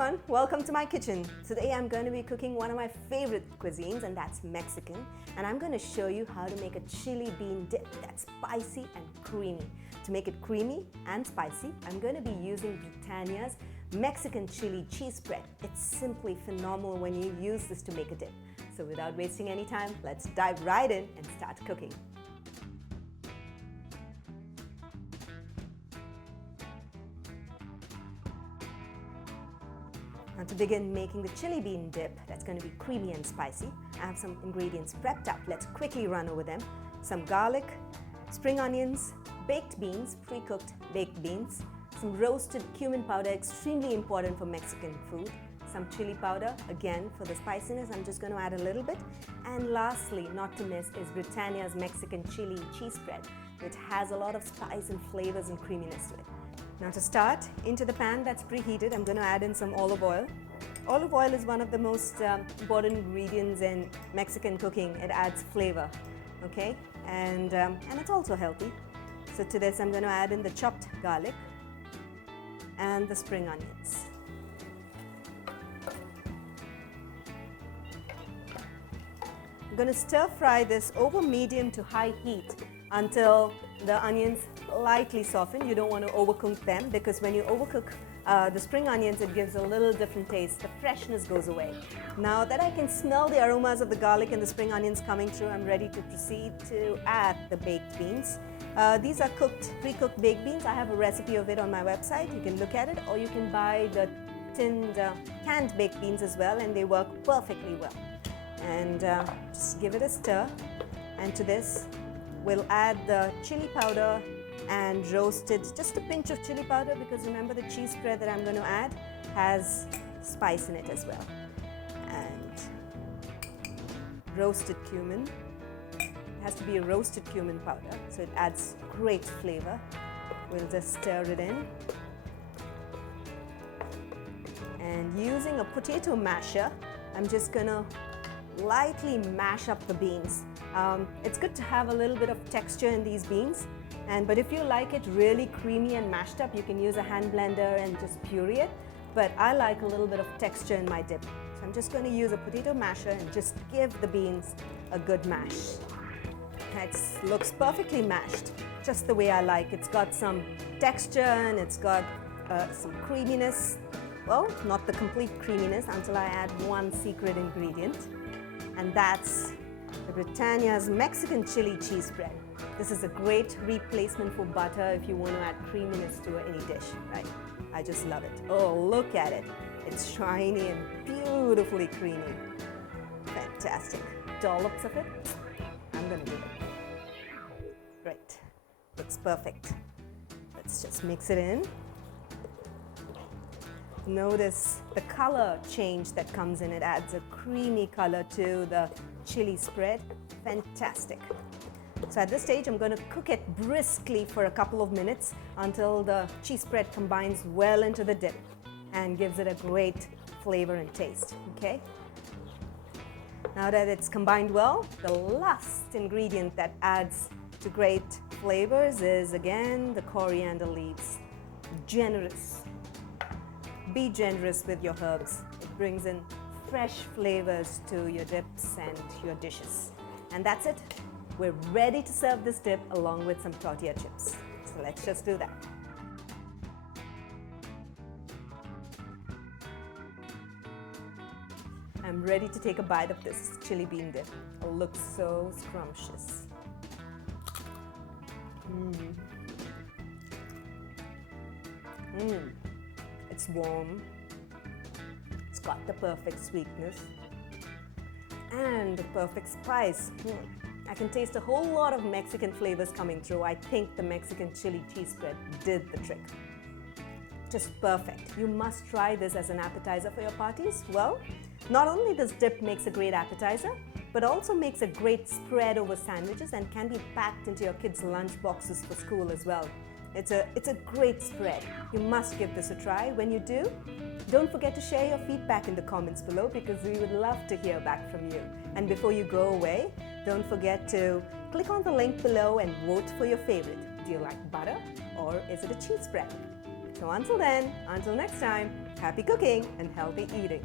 everyone, welcome to my kitchen. Today I'm going to be cooking one of my favorite cuisines, and that's Mexican. And I'm going to show you how to make a chili bean dip that's spicy and creamy. To make it creamy and spicy, I'm going to be using Britannia's Mexican chili cheese spread. It's simply phenomenal when you use this to make a dip. So without wasting any time, let's dive right in and start cooking. Now to begin making the chili bean dip that's going to be creamy and spicy, I have some ingredients prepped up. Let's quickly run over them. Some garlic, spring onions, baked beans, pre-cooked baked beans, some roasted cumin powder, extremely important for Mexican food, some chili powder, again for the spiciness, I'm just going to add a little bit. And lastly, not to miss, is Britannia's Mexican chili cheese spread, which has a lot of spice and flavors and creaminess to it. Now to start, into the pan that's preheated, I'm going to add in some olive oil. Olive oil is one of the most important ingredients in Mexican cooking. It adds flavor, okay? And it's also healthy. So to this, I'm going to add in the chopped garlic and the spring onions. I'm going to stir fry this over medium to high heat until the onions lightly soften. You don't want to overcook them, because when you overcook the spring onions, it gives a little different taste. The freshness goes away. Now that I can smell the aromas of the garlic and the spring onions coming through, I'm ready to proceed to add the baked beans. These are pre-cooked baked beans. I have a recipe of it on my website. You can look at it, or you can buy the canned baked beans as well, and they work perfectly well. And just give it a stir. And to this, we'll add the chili powder and roasted, just a pinch of chili powder, because remember the cheese spread that I'm going to add has spice in it as well. And roasted cumin. It has to be a roasted cumin powder, so it adds great flavor. We'll just stir it in. And using a potato masher, I'm just going to lightly mash up the beans. It's good to have a little bit of texture in these beans, but if you like it really creamy and mashed up, you can use a hand blender and just puree it. But I like a little bit of texture in my dip, so I'm just going to use a potato masher and just give the beans a good mash. It looks perfectly mashed, just the way I like. It's got some texture and it's got some creaminess. Well, not the complete creaminess until I add one secret ingredient, and that's the Britannia's Mexican chili cheese spread. This is a great replacement for butter if you want to add creaminess to any dish, right? I just love it. Oh, look at it. It's shiny and beautifully creamy. Fantastic. Dollops of it. I'm going to do it. Right. Looks perfect. Let's just mix it in. Notice the color change that comes in. It adds a creamy color to the chili spread. Fantastic. So at this stage, I'm going to cook it briskly for a couple of minutes until the cheese spread combines well into the dip and gives it a great flavor and taste, okay? Now that it's combined well, the last ingredient that adds to great flavors is, again, the coriander leaves. Generous. Be generous with your herbs. It brings in fresh flavors to your dips and your dishes. And that's it. We're ready to serve this dip along with some tortilla chips. So let's just do that. I'm ready to take a bite of this chili bean dip. It looks so scrumptious. It's warm. It's got the perfect sweetness and the perfect spice. I can taste a whole lot of Mexican flavors coming through. I think the Mexican chili cheese spread did the trick. Just perfect. You must try this as an appetizer for your parties. Well, not only does dip makes a great appetizer, but also makes a great spread over sandwiches and can be packed into your kids' lunch boxes for school as well. It's a great spread. You must give this a try. When you do, don't forget to share your feedback in the comments below, because we would love to hear back from you. And before you go away, don't forget to click on the link below and vote for your favorite. Do you like butter or is it a cheese spread? So until then, until next time, happy cooking and healthy eating.